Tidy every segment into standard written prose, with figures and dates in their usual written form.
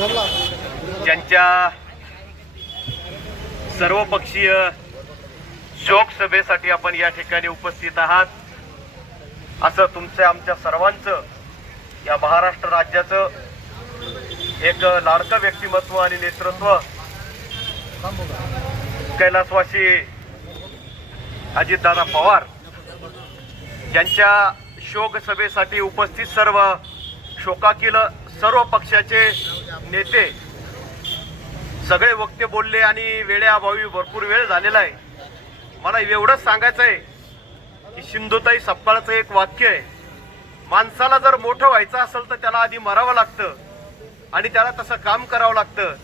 ज्यांच्या सर्वपक्षीय शोक सभेसाठी आपण या ठिकाणी उपस्थित आहात, असं तुमच्या आमच्या सर्वांचं या महाराष्ट्र राज्याचं एक लाडकं व्यक्तिमत्व आणि नेतृत्व कैलासवासी अजितदादा पवार यांच्या शोक सभेसाठी उपस्थित सर्व शोकाकील सर्व पक्षाचे नेते सगळे वक्ते बोलले आणि वेळेअभावी भरपूर वेळ झालेला आहे. मला एवढंच सांगायचं आहे की सिंधुताई सपकाळचं एक वाक्य आहे, माणसाला जर मोठं व्हायचं असेल तर त्याला आधी मरावं लागतं आणि त्याला तसं काम करावं लागतं.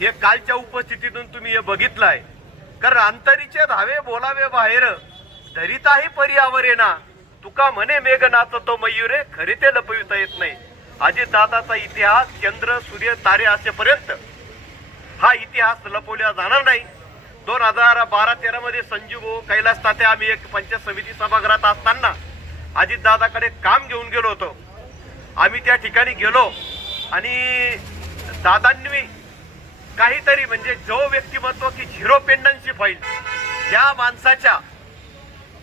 हे कालच्या उपस्थितीतून तुम्ही हे बघितलंय. कारण अंतरीचे धावे बोलावे बाहेर, धरिताही पर्यावरेना, तुका म्हणे मेघ नाचतो मयुरे, खरे ते लपविता येत नाही. अजितदादाचा इतिहास चंद्र सूर्य तारे असेपर्यंत हा इतिहास लपवला जाणार नाही. 2012-13 मध्ये संजीव कैलास तात्या आम्ही एक पंचायत समिती सभागृहात असताना अजितदादाकडे काम घेऊन गेलो होतो. आम्ही त्या ठिकाणी गेलो आणि दादांनी काहीतरी म्हणजे जो व्यक्तिमत्व की झिरो पेंडन्सी फाईल, त्या माणसाच्या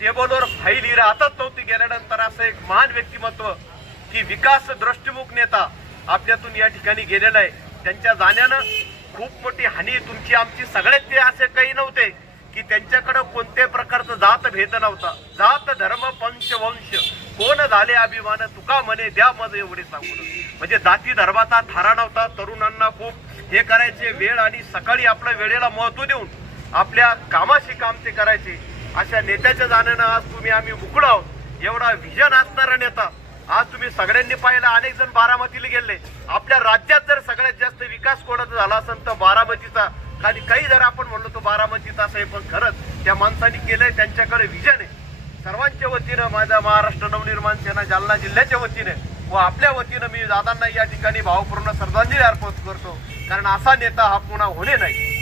टेबलवर फाईल ही राहतच नव्हती. गेल्यानंतर असं एक महान व्यक्तिमत्व की विकास दृष्टिमुख नेता आपल्यातून या ठिकाणी गेलेला आहे. त्यांच्या जाण्यानं खूप मोठी हानी तुमची आमची सगळ्यात. ते असे काही नव्हते की त्यांच्याकडे कोणत्याही प्रकारचा जात भेद नव्हता. जात धर्म पंच वंश कोण झाले अभिमान, तुका म्हणे द्या मज एवढे सांगून. म्हणजे जाती धर्माचा थारा नव्हता. तरुणांना खूप हे करायचे, वेळ आणि सकाळी आपल्या वेळेला महत्व देऊन आपल्या कामाशी काम ते करायचे. अशा नेत्याच्या जाण्यानं आज तुम्ही आम्ही मुकलो आहोत. एवढा विजन असणारा नेता आज तुम्ही सगळ्यांनी पाहिला. अनेक जण बारामतीला गेले. आपल्या राज्यात जर सगळ्यात जास्त विकास कोणाचा झाला असेल तर बारामतीचा. काही जर आपण म्हणलो तर बारामतीचा असं आहे, पण खरंच त्या माणसांनी केलंय. त्यांच्याकडे विजन आहे. सर्वांच्या वतीनं माझ्या महाराष्ट्र नवनिर्माण सेना जालना जिल्ह्याच्या वतीने व आपल्या वतीनं मी दादांना या ठिकाणी भावपूर्ण श्रद्धांजली अर्पण करतो. कारण असा नेता हा पुन्हा होणे नाही.